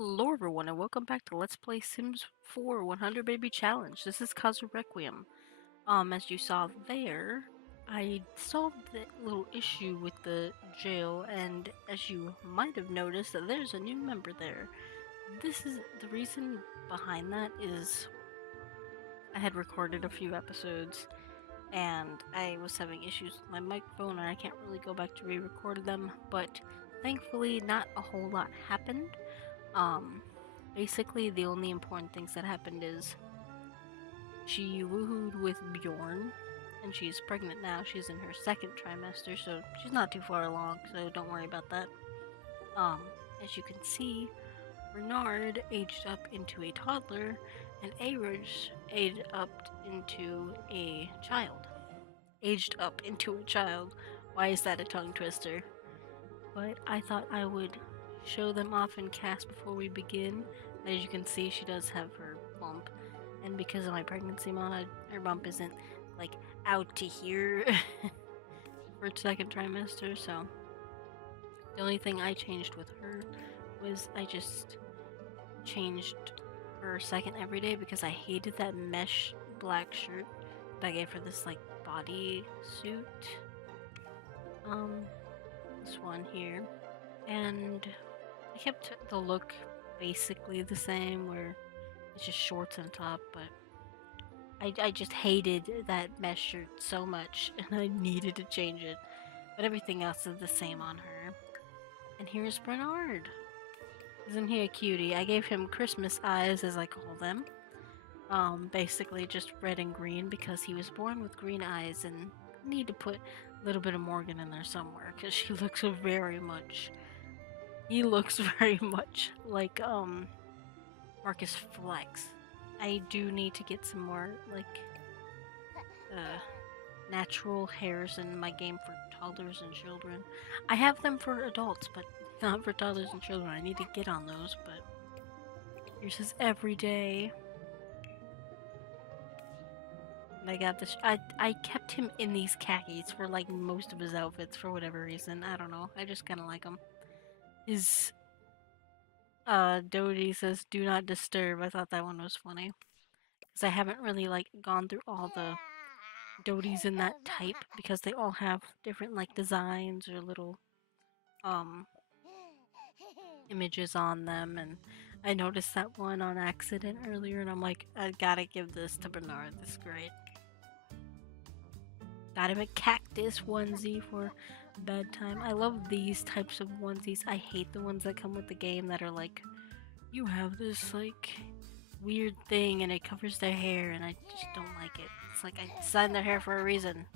Hello everyone and welcome back to Let's Play Sims 4 100 Baby Challenge. This is Kazu Requiem. As you saw there, I solved the little issue with the jail, and as you might have noticed that there's a new member there. This is the reason behind that is I had recorded a few episodes and I was having issues with my microphone and I can't really go back to re-record them, but thankfully not a whole lot happened. Um, Basically, the only important things that happened is she woohooed with Bjorn, and she's pregnant now. She's in her second trimester, so she's not too far along, so don't worry about that. Um, as you can see, Bernard aged up into a toddler, and Aruj aged up into a child. Aged up into a child. Why is that a tongue twister? But I thought I would show them off in cast before we begin. As you can see, she does have her bump, and because of my pregnancy mod, her bump isn't like out to here for second trimester. So the only thing I changed with her was I just changed her second everyday because I hated that mesh black shirt that I gave her this like body suit. This one here. And I kept the look basically the same, where it's just shorts on top, but I just hated that mesh shirt so much, and I needed to change it. But everything else is the same on her. And here's Bernard. Isn't he a cutie? I gave him Christmas eyes, as I call them. Basically just red and green because he was born with green eyes, and need to put a little bit of Morgan in there somewhere because she looks very much. He looks very much like Marcus Flex. I do need to get some more like natural hairs in my game for toddlers and children. I have them for adults, but not for toddlers and children. I need to get on those, but here's his everyday. And I got this. I kept him in these khakis for like most of his outfits for whatever reason. I don't know. I just kind of like him. His Dodie says "Do not disturb." I thought that one was funny because I haven't really like gone through all the Dodies in that type because they all have different like designs or little um images on them, and I noticed that one on accident earlier and I'm like, I gotta give this to Bernard. This is great. Got him a cactus onesie for bedtime. I love these types of onesies. I hate the ones that come with the game that are like, you have this like weird thing and it covers their hair, and I just don't like it. It's like I designed their hair for a reason.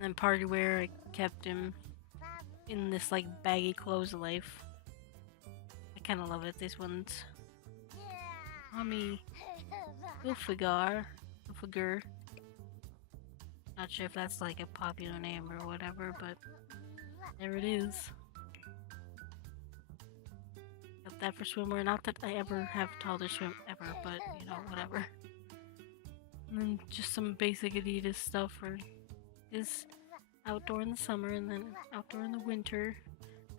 And party wear, I kept him in this like baggy clothes life. I kind of love it. These ones. Mommy Hilfiger. Not sure if that's like a popular name or whatever, but there it is. Got that for swimwear. Not that I ever have toddler swim ever, but you know, whatever. And then just some basic Adidas stuff for his outdoor in the summer and then outdoor in the winter.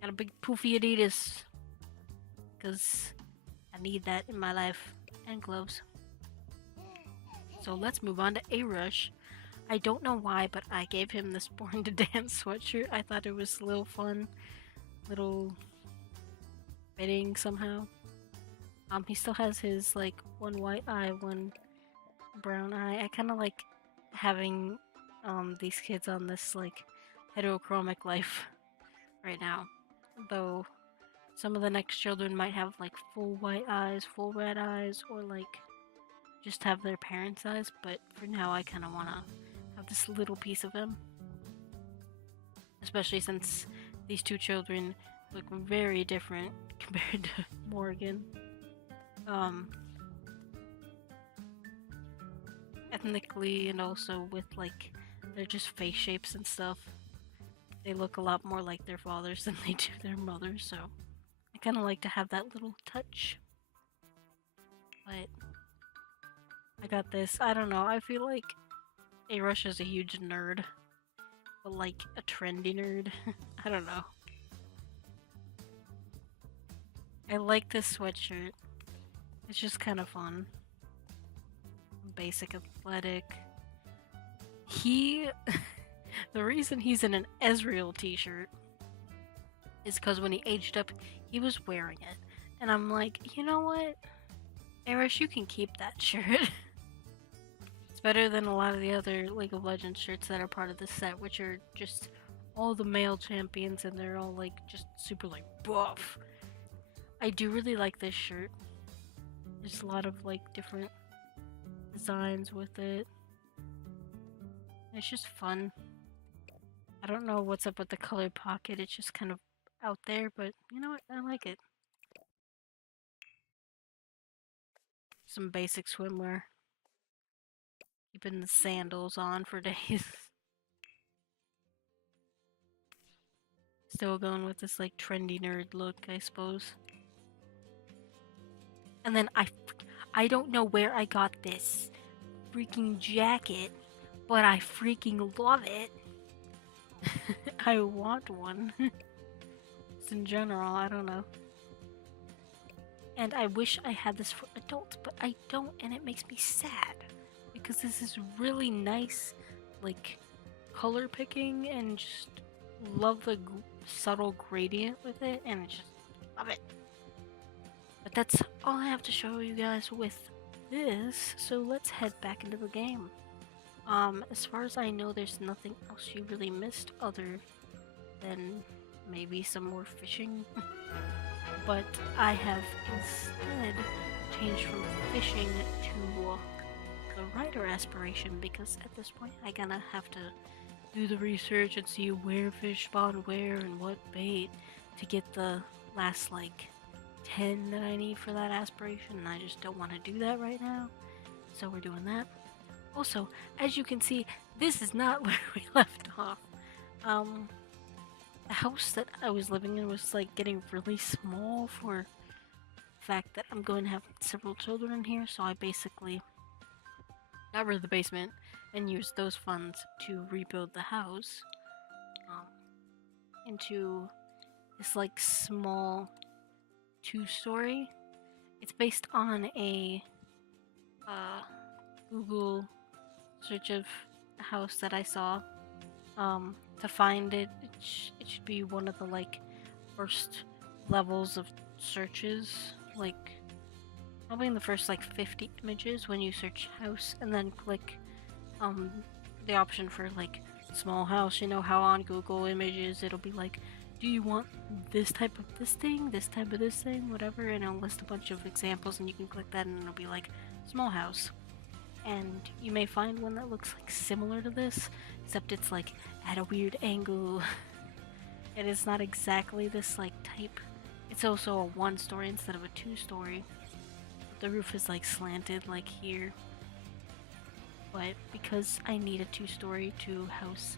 Got a big poofy Adidas because I need that in my life, and gloves. So let's move on to Arush. I don't know why, but I gave him this Born to Dance sweatshirt. I thought it was a little fun, little fitting somehow. He still has his like one white eye, one brown eye. I kind of like having these kids on this like heterochromic life right now, though some of the next children might have like full white eyes, full red eyes, or like just have their parents' eyes, but for now I kind of want to have this little piece of him. Especially since these two children look very different compared to Morgan. Ethnically and also with like their just face shapes and stuff. They look a lot more like their fathers than they do their mothers, so I kind of like to have that little touch. But I got this. I don't know. I feel like Arush is a huge nerd, but like a trendy nerd. I don't know. I like this sweatshirt. It's just kind of fun. Basic athletic. He... the reason he's in an Ezreal t-shirt is because when he aged up, he was wearing it. And I'm like, you know what? Erish, you can keep that shirt. It's better than a lot of the other League of Legends shirts that are part of the set, which are just all the male champions and they're all like just super like buff. I do really like this shirt. There's a lot of like different designs with it. It's just fun. I don't know what's up with the color pocket, it's just kind of out there, but you know what? I like it. Some basic swimwear. Keeping the sandals on for days. Still going with this like trendy nerd look, I suppose. And then I don't know where I got this freaking jacket, but I freaking love it. I want one. Just in general, I don't know. And I wish I had this for adults, but I don't, and it makes me sad. Because this is really nice, like, color picking, and just love the subtle gradient with it, and I just love it. But that's all I have to show you guys with this, so let's head back into the game. As far as I know, there's nothing else you really missed other than maybe some more fishing. But I have instead changed from fishing to the writer aspiration because at this point I gonna have to do the research and see where fish spawn where and what bait to get the last like 10 that I need for that aspiration, and I just don't want to do that right now, so we're doing that. Also, as you can see, this is not where we left off. The house that I was living in was like getting really small for the fact that I'm going to have several children in here, so I basically got rid of the basement and used those funds to rebuild the house into this like small 2-story. It's based on a Google search of a house that I saw. To find it, it should be one of the like first levels of searches, like probably in the first like 50 images when you search house, and then click the option for like small house. You know how on Google Images it'll be like, do you want this type of this thing, this type of this thing, whatever, and it'll list a bunch of examples, and you can click that and it'll be like small house. And you may find one that looks like similar to this, except it's like at a weird angle. It is not exactly this like type. It's also a 1-story instead of a 2-story. The roof is like slanted like here. But because I need a 2-story to house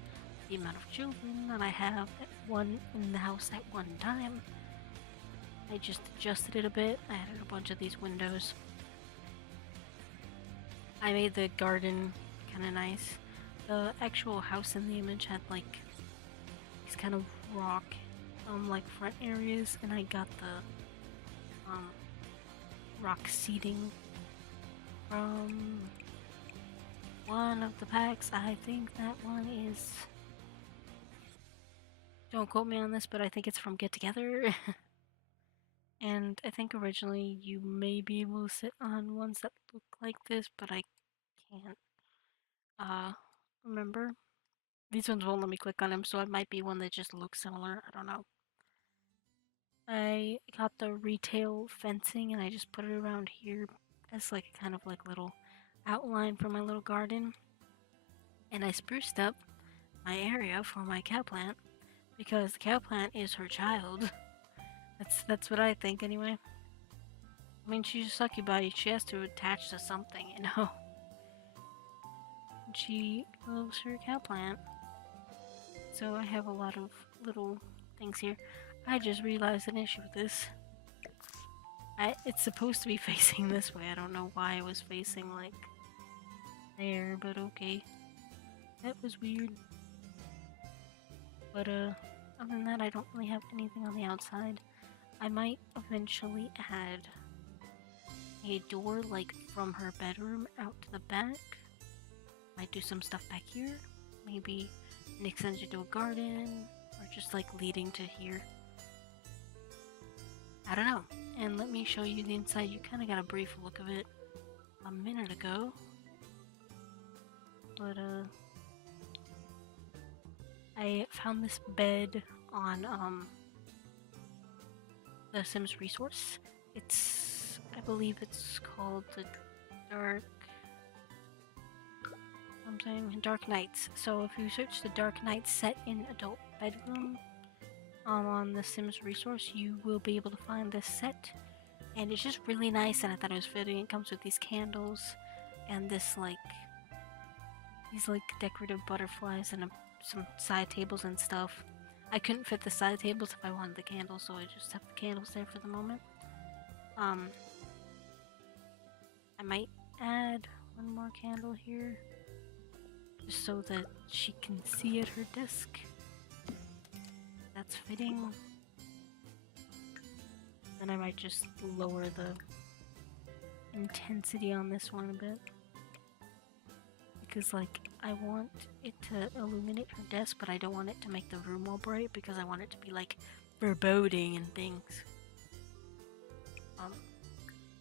the amount of children that I have at one in the house at one time, I just adjusted it a bit. I added a bunch of these windows. I made the garden kind of nice. The actual house in the image had like these kind of rock like front areas, and I got the rock seating from one of the packs. I think that one is, don't quote me on this, but I think it's from Get Together. And I think originally you may be able to sit on ones that look like this, but I can't remember. These ones won't let me click on them, so it might be one that just looks similar. I don't know. I got the retail fencing and I just put it around here as like a kind of like little outline for my little garden. And I spruced up my area for my cow plant because the cow plant is her child. That's what I think anyway. I mean, she's a succubi. She has to attach to something, you know. She loves her cow plant. So I have a lot of little things here. I just realized an issue with this. It's supposed to be facing this way. I don't know why it was facing like there, but okay. That was weird. But other than that, I don't really have anything on the outside. I might eventually add a door like from her bedroom out to the back. Might do some stuff back here. Maybe an extension to a garden, or just like leading to here. I don't know. And let me show you the inside. You kind of got a brief look of it a minute ago. But I found this bed on the Sims resource. I believe it's called the Dark Nights. So if you search the Dark Nights set in adult bedroom on the Sims resource, you will be able to find this set. And it's just really nice, and I thought it was fitting. It comes with these candles and this these decorative butterflies and some side tables and stuff. I couldn't fit the side tables if I wanted the candles, so I just have the candles there for the moment. I might add one more candle here, just so that she can see at her desk. That's fitting. Then I might just lower the intensity on this one a bit. Because, like, I want it to illuminate her desk, but I don't want it to make the room all bright because I want it to be, like, foreboding and things.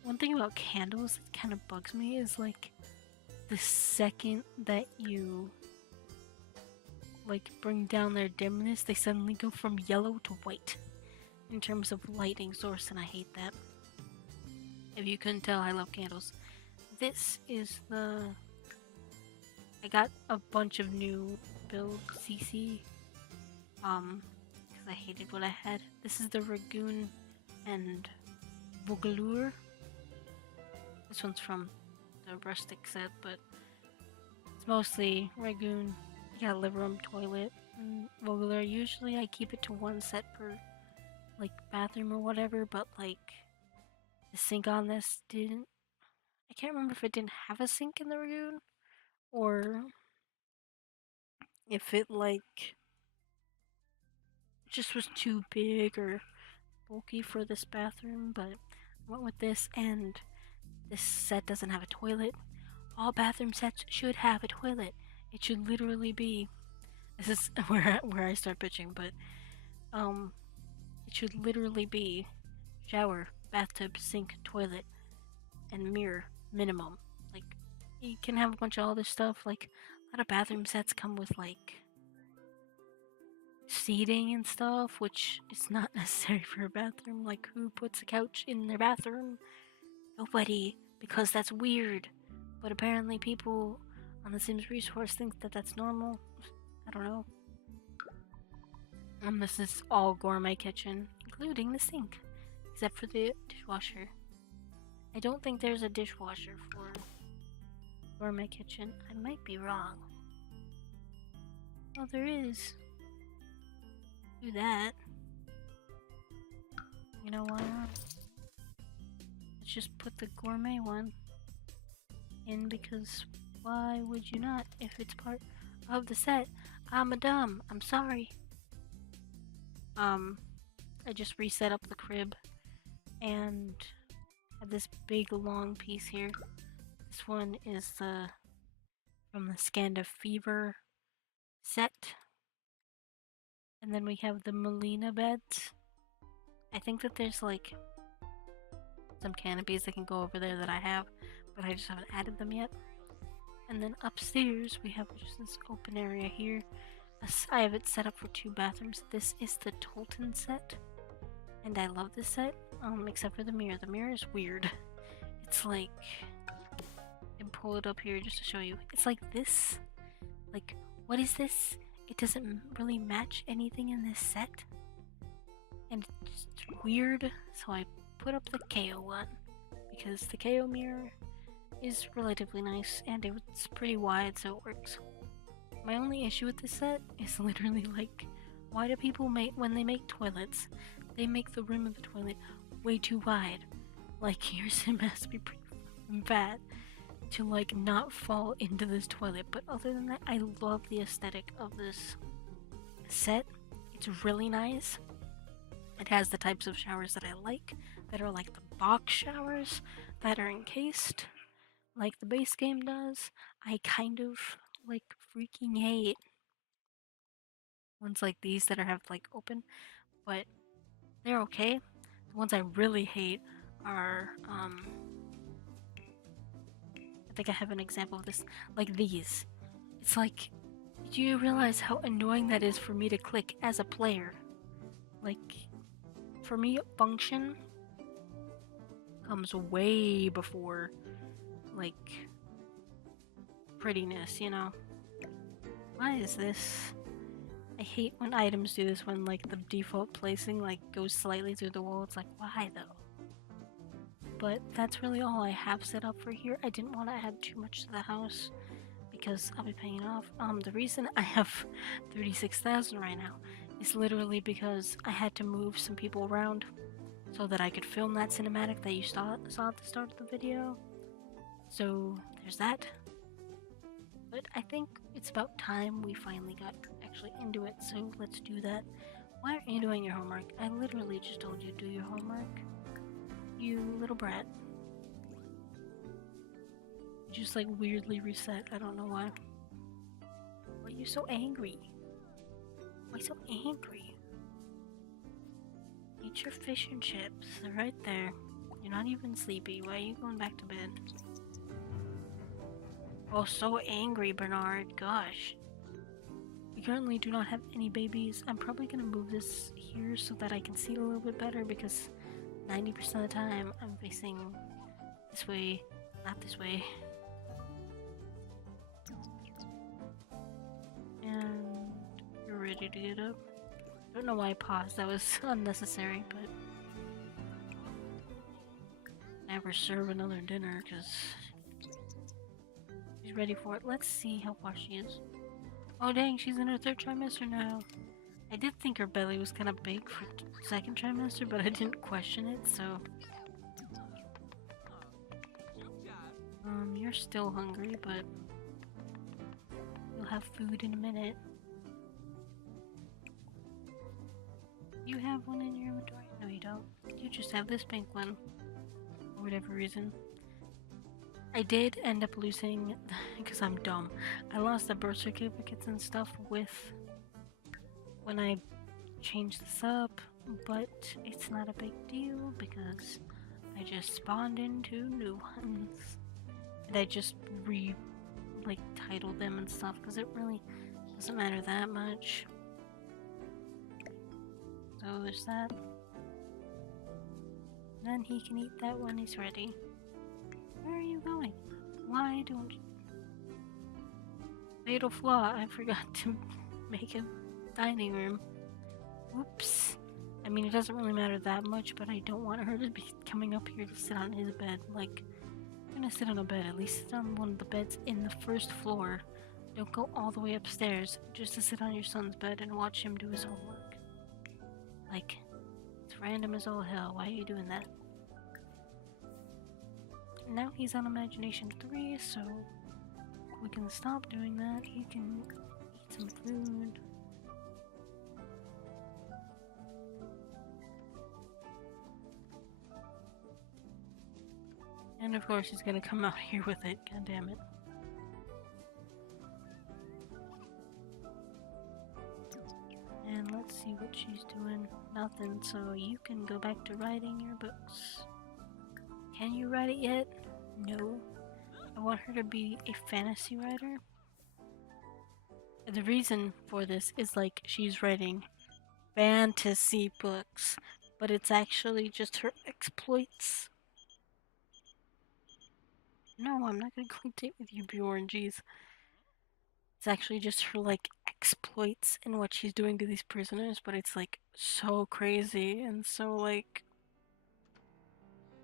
One thing about candles that kind of bugs me is, like, the second that you, like, bring down their dimness, they suddenly go from yellow to white in terms of lighting source, and I hate that. If you couldn't tell, I love candles. This is I got a bunch of new build CC, because I hated what I had. This is the Ragoon and Vogelur. This one's from the rustic set, but it's mostly Ragoon. You got a living room, toilet, and Vogelur. Usually I keep it to one set per, like, bathroom or whatever, but, like, the sink on this didn't... I can't remember if it didn't have a sink in the Ragoon, or if it, like, just was too big or bulky for this bathroom, but I went with this, and this set doesn't have a toilet. All bathroom sets should have a toilet. It should literally be... This is where I start pitching, but it should literally be shower, bathtub, sink, toilet, and mirror minimum. Like, you can have a bunch of all this stuff. Like, a lot of bathroom sets come with, like, seating and stuff, which is not necessary for a bathroom. Like, who puts a couch in their bathroom? Nobody, because that's weird. But apparently people on the Sims resource think that that's normal. I don't know. This is all gourmet kitchen, including the sink, except for the dishwasher. I don't think there's a dishwasher for gourmet kitchen. I might be wrong. Oh, there is. Do that. You know why not? Let's just put the gourmet one in, because why would you not if it's part of the set? I'm a dumb. I'm sorry. I just reset up the crib and have this big long piece here. This one is from the Scanda Fever set. And then we have the Melina beds. I think that there's, like, some canopies that can go over there that I have, but I just haven't added them yet. And then upstairs we have just this open area here. I have it set up for 2 bathrooms. This is the Tolton set, and I love this set, except for the mirror. The mirror is weird. It's like, I can pull it up here just to show you. It's like this. Like, what is this? It doesn't really match anything in this set, and it's weird. So I put up the KO one, because the KO mirror is relatively nice, and it's pretty wide, so it works. My only issue with this set is literally, like, why do people when they make toilets, they make the rim of the toilet way too wide? Like, your sim has to be pretty fat to, like, not fall into this toilet. But other than that, I love the aesthetic of this set. It's really nice. It has the types of showers that I like, that are like the box showers, that are encased, like the base game does. I kind of like freaking hate ones like these that have like open, but they're okay. The ones I really hate are I think I have an example of this, like these. It's like, do you realize how annoying that is for me to click as a player? Like, for me, function comes way before, like, prettiness, you know? Why is this? I hate when items do this when, like, the default placing, like, goes slightly through the wall. It's like, why, though? But that's really all I have set up for here. I didn't want to add too much to the house because I'll be paying it off. The reason I have 36,000 right now is literally because I had to move some people around so that I could film that cinematic that you saw at the start of the video. So there's that. But I think it's about time we finally got actually into it, so let's do that. Why aren't you doing your homework? I literally just told you to do your homework. You little brat. You just like weirdly reset, I don't know why. Why are you so angry? Why so angry? Eat your fish and chips, they're right there. You're not even sleepy, why are you going back to bed? Oh, so angry, Bernard, gosh. We currently do not have any babies. I'm probably gonna move this here so that I can see it a little bit better because 90% of the time I'm facing this way, not this way. And you're ready to get up. I don't know why I paused, that was unnecessary, but never serve another dinner because she's ready for it. Let's see how far she is. Oh dang, she's in her 3rd trimester now. I did think her belly was kind of big for 2nd trimester, but I didn't question it, so... you're still hungry, but... you'll have food in a minute. You have one in your inventory? No, you don't. You just have this pink one. For whatever reason. I did end up losing... because I'm dumb. I lost the birth certificates and stuff with... when I changed this up, but it's not a big deal because I just spawned into new ones. And I just titled them and stuff because it really doesn't matter that much. So there's that. Then he can eat that when he's ready. Where are you going? Why don't you? Fatal flaw, I forgot to make a dining room. Oops. I mean, it doesn't really matter that much, but I don't want her to be coming up here to sit on his bed. Like, if you're gonna sit on a bed, at least sit on one of the beds in the 1st floor. Don't go all the way upstairs just to sit on your son's bed and watch him do his homework. Like, it's random as all hell. Why are you doing that? Now he's on Imagination 3, so we can stop doing that. He can eat some food. And of course he's gonna come out here with it, god damn it. And let's see what she's doing. Nothing, so you can go back to writing your books. Can you write it yet? No. I want her to be a fantasy writer. The reason for this is like she's writing fantasy books, but it's actually just her exploits. No, I'm not gonna go on a date with you, Bjorn, jeez. It's actually just her, like, exploits and what she's doing to these prisoners, but it's, like, so crazy and so, like,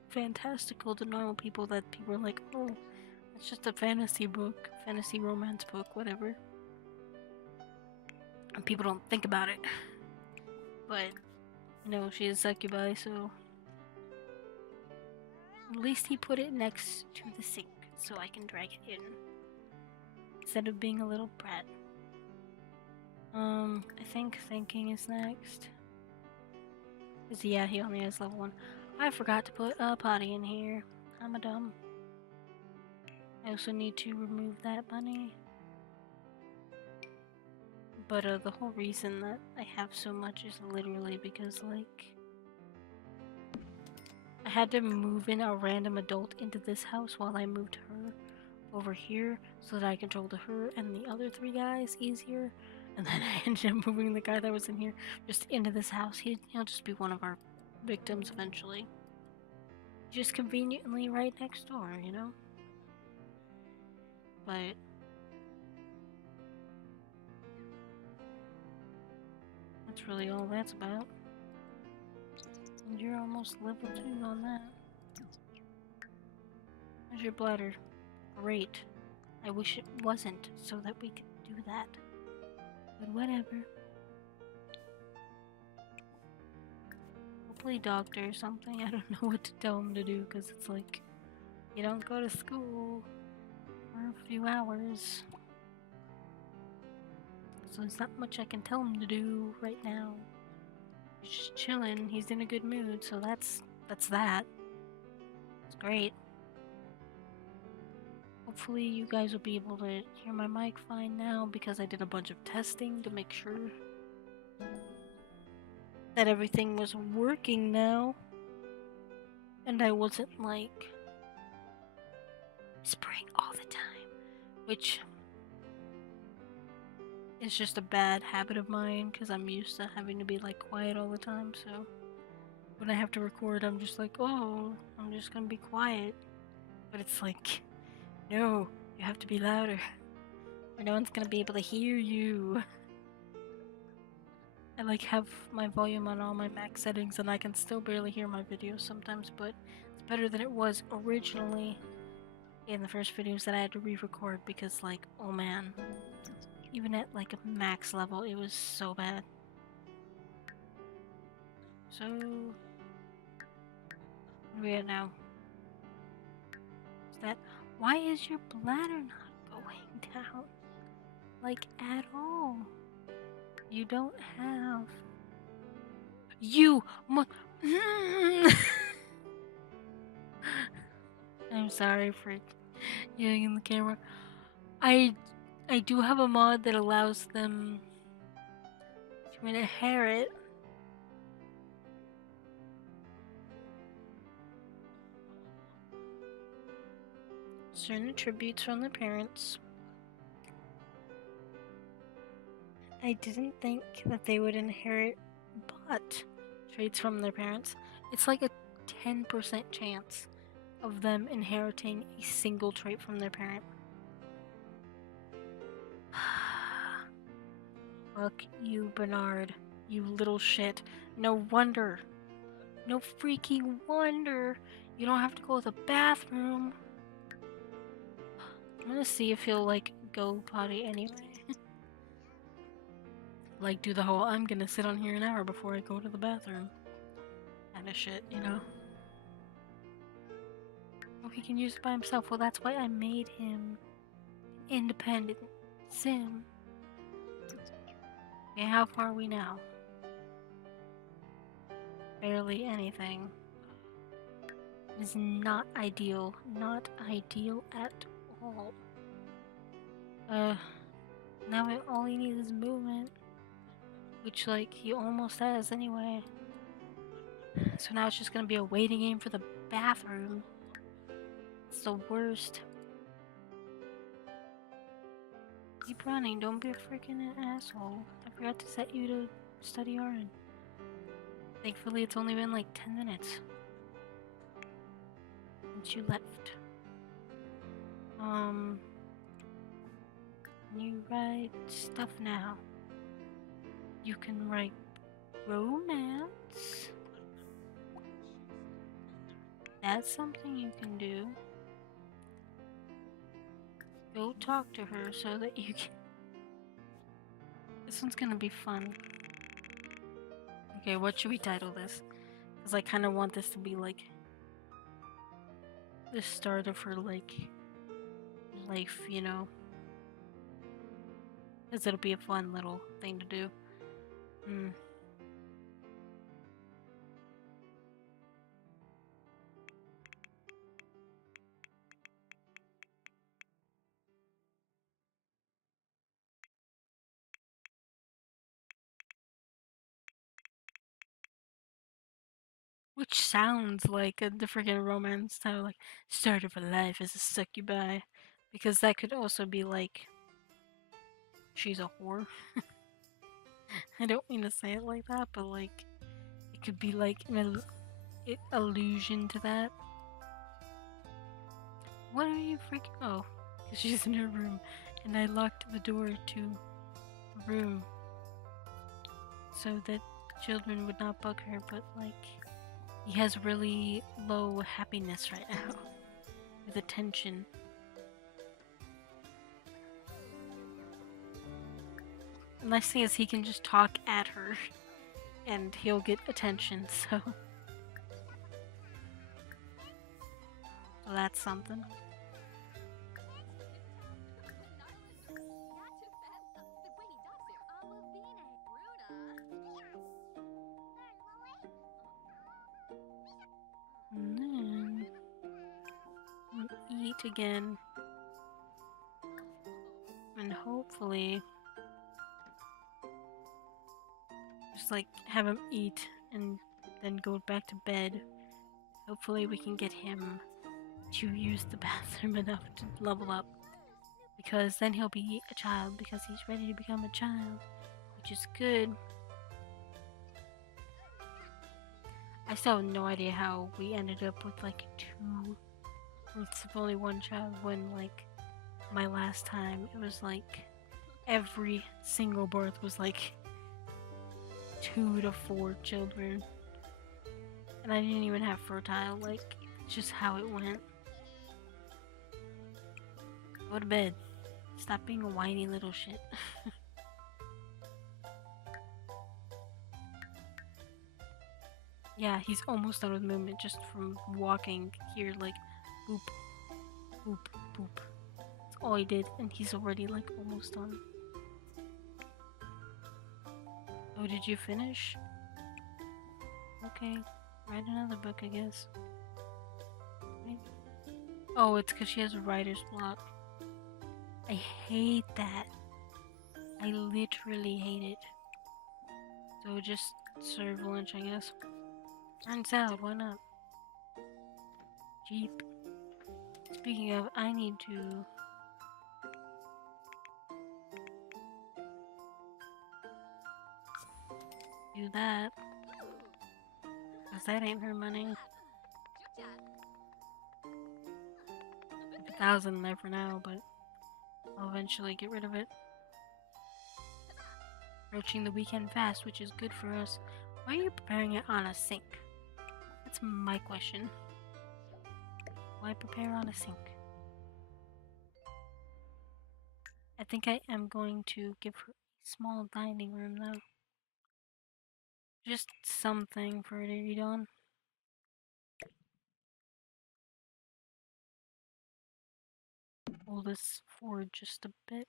fantastical to normal people that people are like, oh, it's just a fantasy book, fantasy romance book, whatever. And people don't think about it. But, you know, she is succubi, so... At least he put it next to the sink, so I can drag it in. Instead of being a little brat. I think thinking is next. Yeah, he only has level 1. I forgot to put a potty in here. I'm a dumb. I also need to remove that bunny. But the whole reason that I have so much is literally because, like, I had to move in a random adult into this house while I moved her over here so that I controlled her and the other 3 guys easier. And then I ended up moving the guy that was in here just into this house. He'll just be one of our victims eventually. Just conveniently right next door, you know? But that's really all that's about. And you're almost level 2 on that. How's your bladder? Great. I wish it wasn't so that we could do that. But whatever. Hopefully doctor or something. I don't know what to tell him to do because it's like, you don't go to school for a few hours. So there's not much I can tell him to do right now. He's just chilling. He's in a good mood, so that's that. It's great. Hopefully you guys will be able to hear my mic fine now because I did a bunch of testing to make sure that everything was working now. And I wasn't like whispering all the time, which is just a bad habit of mine because I'm used to having to be like quiet all the time. So when I have to record, I'm just like, oh, I'm just gonna be quiet. But it's like, no, you have to be louder or no one's gonna be able to hear you. I like have my volume on all my max settings and I can still barely hear my videos sometimes, but it's better than it was originally in the first videos that I had to re-record because, like, oh man, even at like a max level it was so bad. So where are we at now? Is that why is your bladder not going down? Like at all? You don't have you I'm sorry for yelling in the camera. I do have a mod that allows them to inherit certain attributes from their parents. I didn't think that they would inherit but traits from their parents. It's like a 10% chance of them inheriting a single trait from their parent. Fuck you, Bernard. You little shit. No wonder. No freaking wonder you don't have to go to the bathroom. I'm gonna see if he'll, like, go potty anyway. Like, do the whole, I'm gonna sit on here an hour before I go to the bathroom kind of shit, you know? Oh, he can use it by himself. Well, that's why I made him independent sim. Okay, how far are we now? Barely anything. It is not ideal. Not ideal at all. Now all he needs is movement. Which, like, he almost has anyway. So now it's just gonna be a waiting game for the bathroom. It's the worst. Keep running, don't be a freaking asshole. I forgot to set you to study RN. Thankfully, it's only been like 10 minutes since you left. You write stuff now. You can write romance. That's something you can do. Go talk to her so that you can... This one's gonna be fun. Okay, what should we title this? Because I kind of want this to be like the start of her, like, life, you know? Because it'll be a fun little thing to do. which sounds like a freaking romance title, like "Start of a Life as a Succubi," because that could also be like she's a whore. I don't mean to say it like that, but like it could be like an allusion to that. What are you freaking? Oh, because she's in her room, and I locked the door to the room so that children would not bug her. But like, he has really low happiness right now with attention. The nice thing is he can just talk at her, and he'll get attention. So that's something. And then we'll eat again. And hopefully just like have him eat and then go back to bed. Hopefully we can get him to use the bathroom enough to level up. Because then he'll be a child because he's ready to become a child, which is good. I still have no idea how we ended up with like 2 births of only 1 child when like my last time it was like every single birth was like 2 to 4 children. And I didn't even have fertile, like just how it went. Go to bed. Stop being a whiny little shit. Yeah, he's almost done with movement just from walking here, like boop, boop, boop. That's all he did, and he's already like almost done. Oh, did you finish? Okay, write another book, I guess. Right. Oh, it's because she has a writer's block. I hate that. I literally hate it. So just serve lunch, I guess. Turns out, why not? Jeep. Speaking of, I need to... do that. Because that ain't her money. I have 1,000 in there for now, but I'll eventually get rid of it. Approaching the weekend fast, which is good for us. Why are you preparing it on a sink? That's my question. Why prepare on a sink? I think I am going to give her a small dining room though. Just something for her to eat on. Pull this forward just a bit.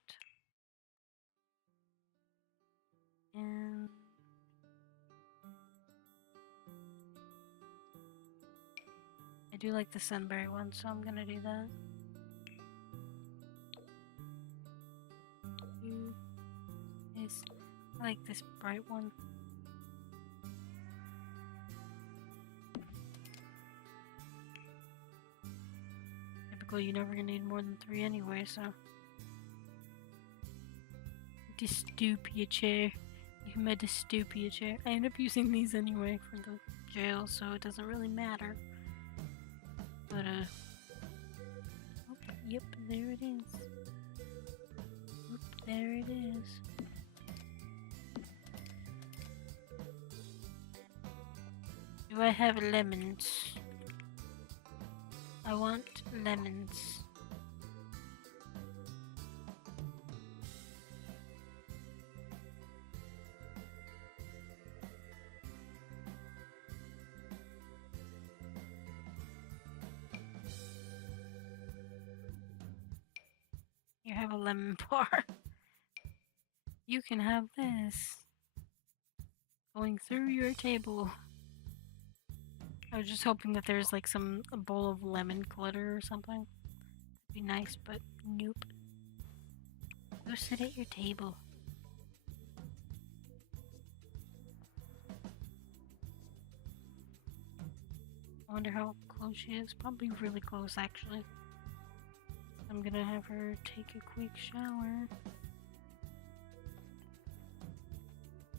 And I do like the sunberry one, so I'm gonna do that. I like this bright one. Typically, you're never gonna need more than 3 anyway, so. Dystopia chair. My dystopia chair. I end up using these anyway for the jail, so it doesn't really matter. But, oh, yep, there it is. Oop, there it is. Do I have lemons? I want lemons. You have a lemon bar. You can have this. Going through your table. I was just hoping that there's like a bowl of lemon glitter or something. That'd be nice, but nope. Go sit at your table. I wonder how close she is. Probably really close, actually. I'm gonna have her take a quick shower.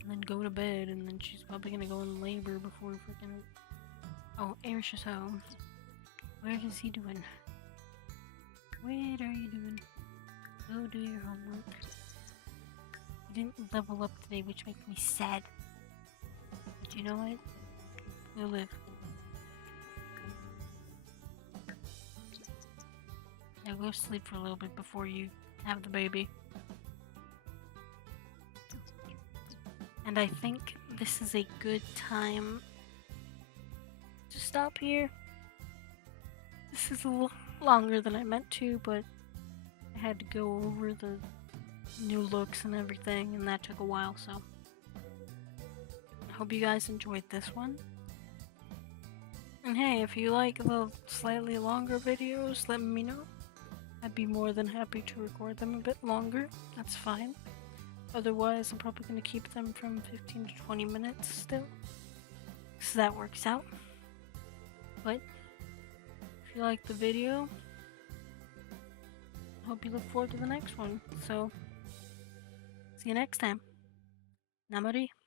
And then go to bed, and then she's probably gonna go in labor before freaking... Oh, Airish is home. What is he doing? What are you doing? Go do your homework. You didn't level up today, which makes me sad. But you know what? We'll live. Now go sleep for a little bit before you have the baby. And I think this is a good time to stop here. This is a little longer than I meant to, but I had to go over the new looks and everything, and that took a while, so I hope you guys enjoyed this one. And hey, if you like the slightly longer videos, let me know. I'd be more than happy to record them a bit longer. That's fine. Otherwise, I'm probably going to keep them from 15 to 20 minutes still, so that works out. But if you like the video, I hope you look forward to the next one. So, see you next time. Namari.